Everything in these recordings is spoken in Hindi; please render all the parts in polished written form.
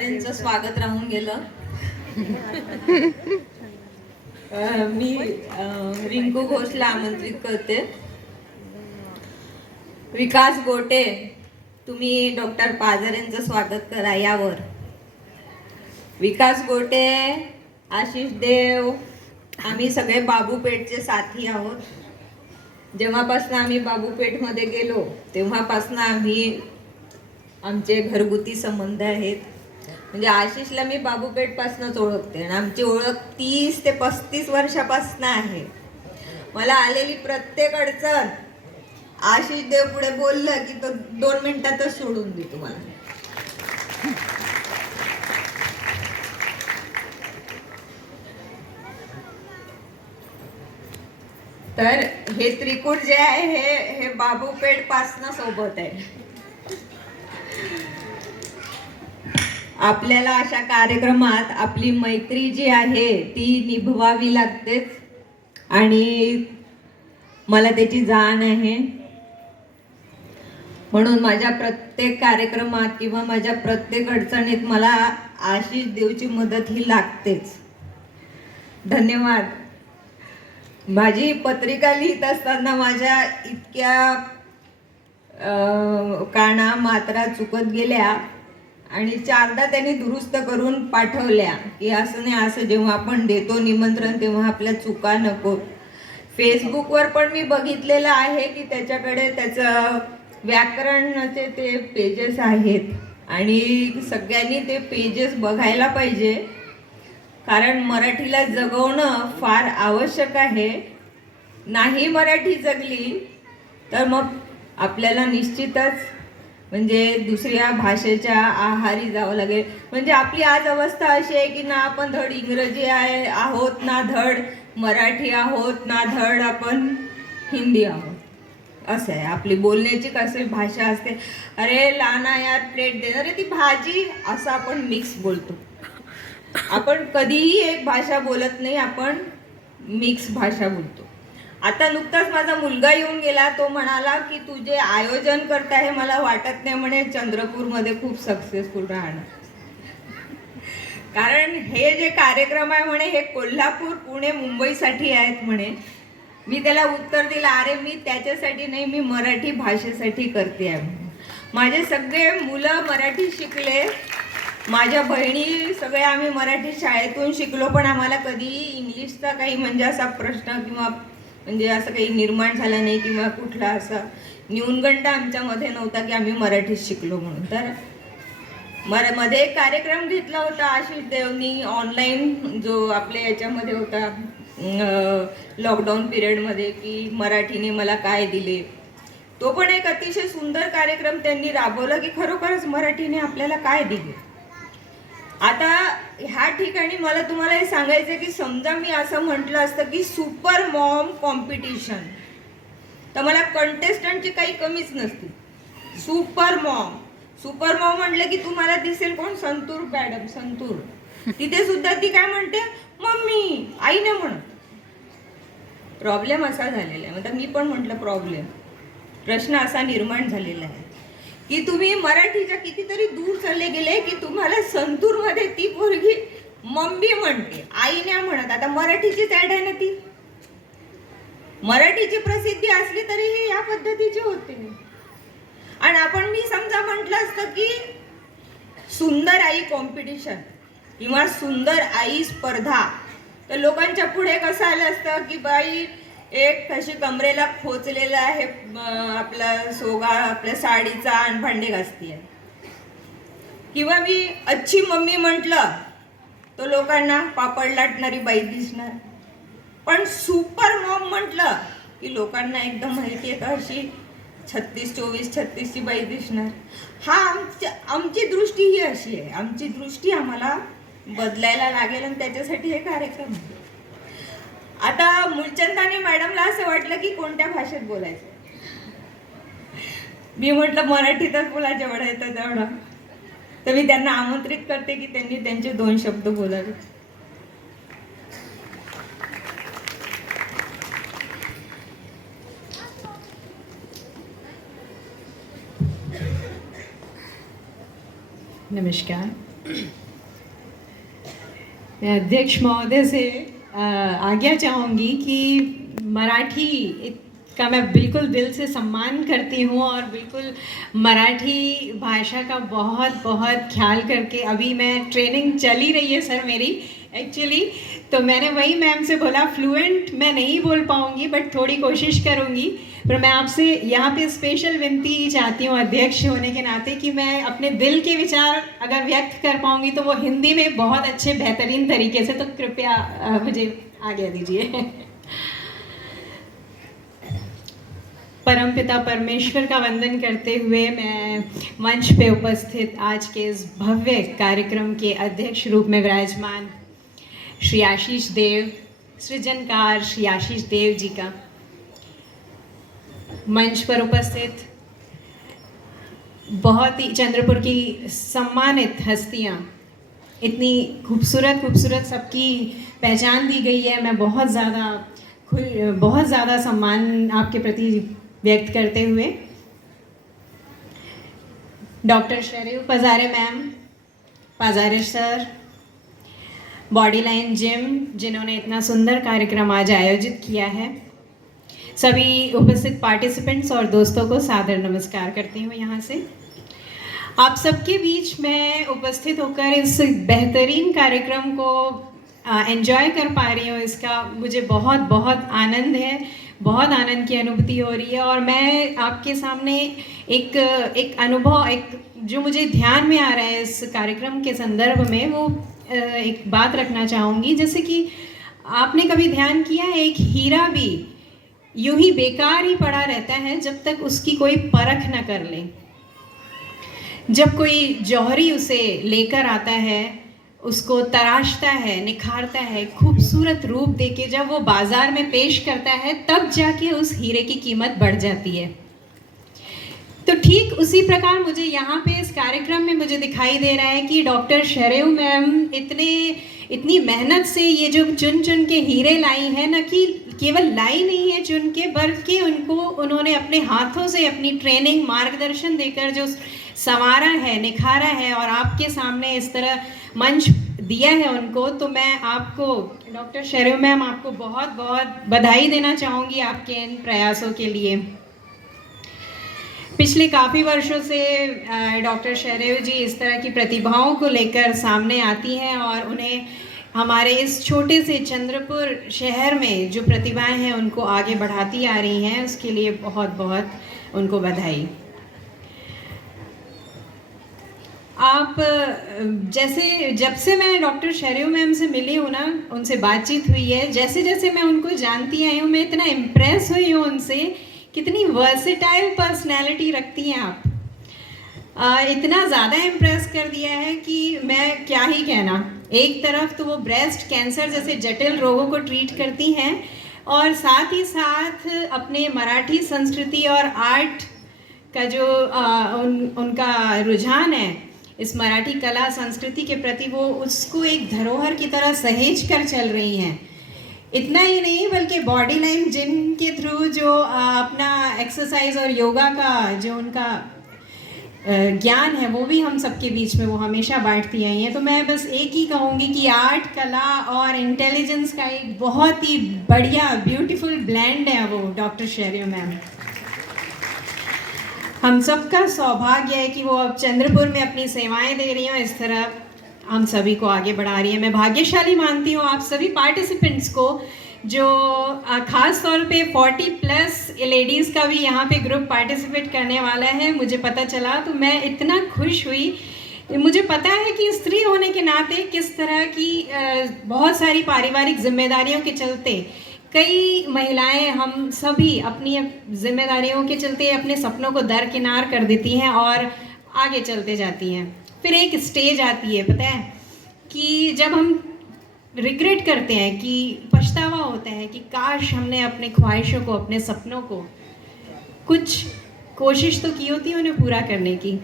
पाझरेंचं स्वागत राहून गेलं. मी रिंकू घोषला आमंत्रित करते. विकास गोटे, तुम्ही डॉक्टर पाझरेंचं स्वागत करा यावर. विकास गोटे, आशिष देव, आम्ही सगळे बाबूपेठचे साथी आहोत. जेव्हापासून आम्ही बाबूपेठमध्ये गेलो तेव्हापासून आमचे घरगुती संबंध आहेत. म्हणजे आशिषला मी बाबूपेठपासूनच ओळखते आणि आमची ओळख 30 ते 35 वर्षापासून आहे. मला आलेली प्रत्येक अडचण आशिष देव पुढे बोललं की तो 2 मिनिटातच सोडून दे तुम्हाला. तर हे त्रिकूट जे आहे हे बाबूपेठ पासनं सोबत आहे. आपल्याला अशा कार्यक्रमात आपली मैत्री जी आहे ती निभवावी लागतेच आणि मला त्याची जाण आहे. म्हणून माझ्या प्रत्येक कार्यक्रमात किंवा माझ्या प्रत्येक अडचणीत मला आशिष देवची मदत ही लागतेच. धन्यवाद. माझी पत्रिका लिहित असताना माझ्या इतक्या काना मात्रा चुकत गेल्या आणि 4दा त्यांनी दुरुस्त करून पाठवल्या की असं नाही, असं जेव्हा आपण देतो निमंत्रण तेव्हा आपल्या चुका नको. फेसबुकवर पण मी बघितलेलं आहे की त्याच्याकडे त्याचं व्याकरणाचे ते पेजेस आहेत आणि सगळ्यांनी ते पेजेस बघायला पाहिजे, कारण मराठीला जगवणं फार आवश्यक आहे. नाही मराठी जगली तर मग आपल्याला निश्चितच म्हणजे दुसऱ्या भाषेच्या आहारी जावं लागेल. म्हणजे आपली आज अवस्था अशी आहे की ना आपण धड इंग्रजी आहोत, ना धड मराठी आहोत, ना धड आपण हिंदी आहोत. असं आहे आपली बोलण्याची कशी भाषा असते. अरे लाना यार प्लेट दे, अरे ती भाजी, असं आपण मिक्स बोलतो. आपण कधीही एक भाषा बोलत नाही, आपण मिक्स भाषा बोलतो. आता नुकताच माझा मुलगा येऊन गेला. तो म्हणाला की तू जे आयोजन करता हे मला वाटत नाही म्हणे चंद्रपूरमध्ये खूप सक्सेसफुल राहणार, कारण हे जे कार्यक्रम आहे म्हणे हे कोल्हापूर, पुणे, मुंबईसाठी आहेत म्हणे. मी त्याला उत्तर दिलं, अरे मी त्याच्यासाठी नाही, मी मराठी भाषेसाठी करते आहे. माझे सगळे मुलं मराठी शिकले, माझ्या बहिणी सगळे आम्ही मराठी शाळेतून शिकलो, पण आम्हाला कधीही इंग्लिशचा काही म्हणजे असा प्रश्न किंवा म्हणजे असं काही निर्माण झाला नाही किंवा कुठला असा न्यूनगंड आमच्यामध्ये नव्हता की आम्ही मराठी शिकलो म्हणून. तर मध्ये एक कार्यक्रम घेतला होता आशिष देवनी ऑनलाईन, जो आपल्या याच्यामध्ये होता लॉकडाऊन पिरियडमध्ये, की मराठीने मला काय दिले. तो पण एक अतिशय सुंदर कार्यक्रम त्यांनी राबवला की खरोखरच मराठीने आपल्याला काय दिले. आता ह्या ठिकाणी मला तुम्हाला हे सांगायचं की समजा मी असं म्हटलं असतं की सुपर मॉम कॉम्पिटिशन, तर मला कंटेस्टंटची काही कमीच नसती. सुपर मॉम म्हटलं की तुम्हाला दिसेल कोण, संतूर मॅडम. संतूर तिथे सुद्धा ती काय म्हणते, मम्मी, आई नाही म्हणत. प्रॉब्लेम असा झालेला आहे. म्हणजे मी पण म्हटलं प्रश्न असा निर्माण झालेला आहे की तुम्ही मराठीच्या कितीतरी दूर चालले गेले की तुम्हाला संतूर मध्ये ती पोरगी मम्मी म्हणते, आई नाही म्हणत. आता मराठीचीच ऍड आहे ना ती. मराठीची प्रसिद्धी असली तरी ही या पद्धतीची होते. आणि आपण मी समजा म्हटलं असतं की सुंदर आई कॉम्पिटिशन किंवा सुंदर आई स्पर्धा, तर लोकांच्या पुढे कसं आलं असतं की बाई एक कशी कमरेला खोचलेला आहे आपला सोगा आपल्या साडीचा आणि भांडे घासतीये. किंवा मी अच्छी मम्मी म्हटलं तो लोकांना पापड लाटणारी बाई दिसणार. पण सुपर मॉम म्हटलं की लोकांना एकदम माहिती आहे अशी 36-24-36 ची बाई दिसणार. हा आमची दृष्टी ही अशी आहे. आमची दृष्टी आम्हाला बदलायला लागेल आणि त्याच्यासाठी हे कार्यक्रम आहे. आता मुलचंद आणि मॅडमला असं वाटलं की कोणत्या भाषेत बोलायचं. मी म्हटलं मराठीतच बोला, जेवढा येतं तेवढा. तर मी त्यांना आमंत्रित करते की त्यांनी त्यांचे 2 शब्द बोलावे. नमस्कार. मैं अध्यक्ष महोदय से आज्ञा चाहूँगी कि मराठी का मैं बिल्कुल दिल से सम्मान करती हूँ और बिल्कुल मराठी भाषा का बहुत बहुत ख्याल करके, अभी मैं ट्रेनिंग चली रही है सर मेरी एक्चुअली, तो मैंने वही मैम से बोला फ्लुएंट मैं नहीं बोल पाऊँगी बट थोड़ी कोशिश करूँगी। पर मैं आपसे यहाँ पे स्पेशल विनती चाहती हूँ अध्यक्ष होने के नाते कि मैं अपने दिल के विचार अगर व्यक्त कर पाऊँगी तो वो हिंदी में बहुत अच्छे बेहतरीन तरीके से, तो कृपया मुझे आज्ञा दीजिए। परमपिता परमेश्वर का वंदन करते हुए मैं मंच पे उपस्थित आज के इस भव्य कार्यक्रम के अध्यक्ष रूप में विराजमान श्री आशीष देव, सृजनकार श्री आशीष देव जी का, मंच पर उपस्थित बहुत ही चंद्रपुर की सम्मानित हस्तियाँ, इतनी खूबसूरत खूबसूरत सबकी पहचान दी गई है। मैं बहुत ज़्यादा सम्मान आपके प्रति व्यक्त करते हुए doctor Sharif Pajare ma'am, Pajare sir, body line gym जिन्होंने इतना सुंदर कार्यक्रम आज आयोजित किया है, सभी उपस्थित पार्टिसिपेंट्स और दोस्तों को सादर नमस्कार करती हूँ यहाँ से। आप सबके बीच में उपस्थित होकर इस बेहतरीन कार्यक्रम को एंजॉय कर पा रही हूँ, इसका मुझे बहुत बहुत आनंद है, बहुत आनंद की अनुभूति हो रही है। और मैं आपके सामने एक अनुभव, एक जो मुझे ध्यान में आ रहा है इस कार्यक्रम के संदर्भ में, वो एक बात रखना चाहूँगी। जैसे कि आपने कभी ध्यान किया है, एक हीरा भी यूं ही बेकार ही पड़ा रहता है जब तक उसकी कोई परख न कर ले। जब कोई जौहरी उसे लेकर आता है, उसको तराशता है, निखारता है, खूबसूरत रूप देके जब वो बाजार में पेश करता है, तब जाके उस हीरे की कीमत बढ़ जाती है। तो ठीक उसी प्रकार मुझे यहाँ पे इस कार्यक्रम में मुझे दिखाई दे रहा है कि डॉक्टर शरेव मैम इतनी मेहनत से ये जो चुन चुन के हीरे लाई हैं, न कि केवल लाई नहीं है चुन के, बल्कि उन्होंने अपने हाथों से अपनी ट्रेनिंग मार्गदर्शन देकर जो संवारा है, निखारा है और आपके सामने इस तरह मंच दिया है उनको। तो मैं आपको डॉक्टर शरेव मैम, आपको बहुत बहुत बधाई देना चाहूँगी आपके इन प्रयासों के लिए। पिछले काफ़ी वर्षों से डॉक्टर शरेव जी इस तरह की प्रतिभाओं को लेकर सामने आती हैं और उन्हें हमारे इस छोटे से चंद्रपुर शहर में जो प्रतिभाएं हैं उनको आगे बढ़ाती आ रही हैं, उसके लिए बहुत बहुत उनको बधाई। आप जब से मैं डॉक्टर शरेव मैम से मिली हूँ ना, उनसे बातचीत हुई है, जैसे जैसे मैं उनको जानती आई हूँ, मैं इतना इम्प्रेस हुई हूँ उनसे, कितनी वर्सेटाइल पर्सनैलिटी रखती हैं आप। इतना ज़्यादा इम्प्रेस कर दिया है कि मैं क्या ही कहना। एक तरफ तो वो ब्रेस्ट कैंसर जैसे जटिल रोगों को ट्रीट करती हैं और साथ ही साथ अपने मराठी संस्कृति और आर्ट का जो उनका रुझान है, इस मराठी कला संस्कृति के प्रति, वो उसको एक धरोहर की तरह सहेज कर चल रही हैं। इतना ही नहीं बल्कि बॉडी लाइन जिम के थ्रू जो अपना एक्सरसाइज और योगा का जो उनका ज्ञान है वो भी हम सबके बीच में वो हमेशा बांटती आई हैं। तो मैं बस एक ही कहूँगी कि आर्ट, कला और इंटेलिजेंस का एक बहुत ही बढ़िया ब्यूटीफुल ब्लेंड है वो डॉक्टर शरेव मैम। हम सबका सौभाग्य है कि वो अब चंद्रपुर में अपनी सेवाएं दे रही हैं, इस तरह हम सभी को आगे बढ़ा रही है। मैं भाग्यशाली मानती हूँ आप सभी पार्टिसिपेंट्स को, जो ख़ास तौर पे 40+ लेडीज़ का भी यहाँ पे ग्रुप पार्टिसिपेट करने वाला है। मुझे पता चला तो मैं इतना खुश हुई। मुझे पता है कि स्त्री होने के नाते किस तरह की बहुत सारी पारिवारिक जिम्मेदारियों के चलते कई महिलाएं, हम सभी अपनी जिम्मेदारियों के चलते अपने सपनों को दरकिनार कर देती हैं और आगे चलते जाती हैं। फिर एक स्टेज आती है, पता है, कि जब हम रिग्रेट करते हैं, कि पछतावा होता है कि काश हमने अपने ख्वाहिशों को, अपने सपनों को कुछ कोशिश तो की होती उन्हें पूरा करने की।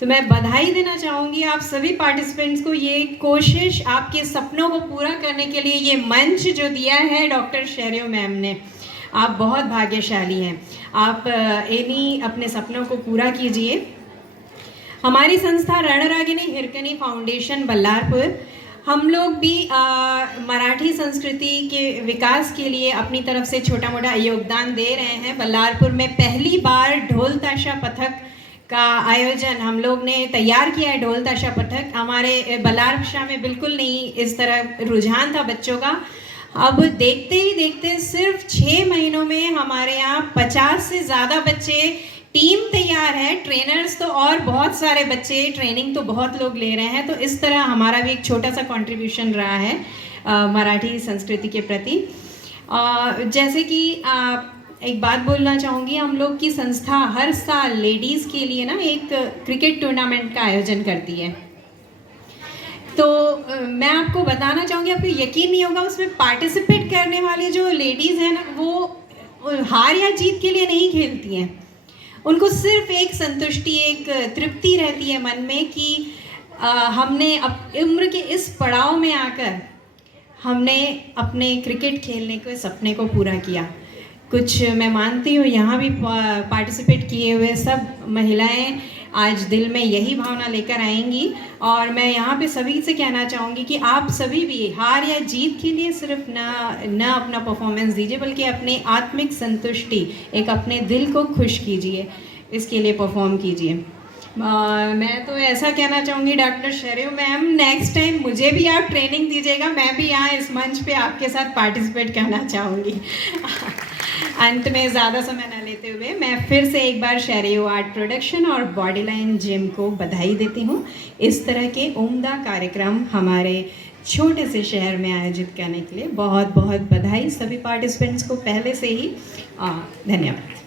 तो मैं बधाई देना चाहूँगी आप सभी पार्टिसिपेंट्स को, ये कोशिश आपके सपनों को पूरा करने के लिए ये मंच जो दिया है डॉक्टर शरेव मैम ने, आप बहुत भाग्यशाली हैं। आप इन्हीं अपने सपनों को पूरा कीजिए। हमारी संस्था रणरागिनी हिरकनी फाउंडेशन बल्लारपुर, हम लोग भी मराठी संस्कृति के विकास के लिए अपनी तरफ से छोटा मोटा योगदान दे रहे हैं। बल्लारपुर में पहली बार ढोल ताशा पथक का आयोजन हम लोग ने तैयार किया है। ढोल ताशा पथक हमारे बल्लारशाह में बिल्कुल नहीं इस तरह रुझान था बच्चों का। अब देखते ही देखते सिर्फ 6 महीनों में हमारे यहाँ 50 से ज़्यादा बच्चे, टीम तैयार है, ट्रेनर्स तो और बहुत सारे बच्चे, ट्रेनिंग तो बहुत लोग ले रहे हैं। तो इस तरह हमारा भी एक छोटा सा कंट्रीब्यूशन रहा है मराठी संस्कृति के प्रति। जैसे कि एक बात बोलना चाहूँगी, हम लोग की संस्था हर साल लेडीज़ के लिए ना एक क्रिकेट टूर्नामेंट का आयोजन करती है। तो मैं आपको बताना चाहूँगी, आपको यकीन नहीं होगा, उसमें पार्टिसिपेट करने वाले जो लेडीज़ हैं ना, वो हार या जीत के लिए नहीं खेलती हैं। उनको सिर्फ एक संतुष्टि, एक तृप्ति रहती है मन में कि हमने अब उम्र के इस पड़ाव में आकर हमने अपने क्रिकेट खेलने के सपने को पूरा किया। कुछ मैं मानती हूँ यहाँ भी पार्टिसिपेट किए हुए सब महिलाएं आज दिल में यही भावना लेकर आएंगी। और मैं यहाँ पे सभी से कहना चाहूँगी कि आप सभी भी हार या जीत के लिए सिर्फ न अपना परफॉर्मेंस दीजिए, बल्कि अपनी आत्मिक संतुष्टि, एक अपने दिल को खुश कीजिए, इसके लिए परफॉर्म कीजिए। मैं तो ऐसा कहना चाहूँगी डॉक्टर शरेयू मैम, नेक्स्ट टाइम मुझे भी आप ट्रेनिंग दीजिएगा, मैं भी यहाँ इस मंच पे आपके साथ पार्टिसिपेट करना चाहूँगी। अंत में ज़्यादा समय न लेते हुए मैं फिर से एक बार शरेयू आर्ट प्रोडक्शन और बॉडी लाइन जिम को बधाई देती हूँ इस तरह के उम्दा कार्यक्रम हमारे छोटे से शहर में आयोजित करने के लिए। बहुत बहुत बधाई सभी पार्टिसिपेंट्स को पहले से ही। धन्यवाद।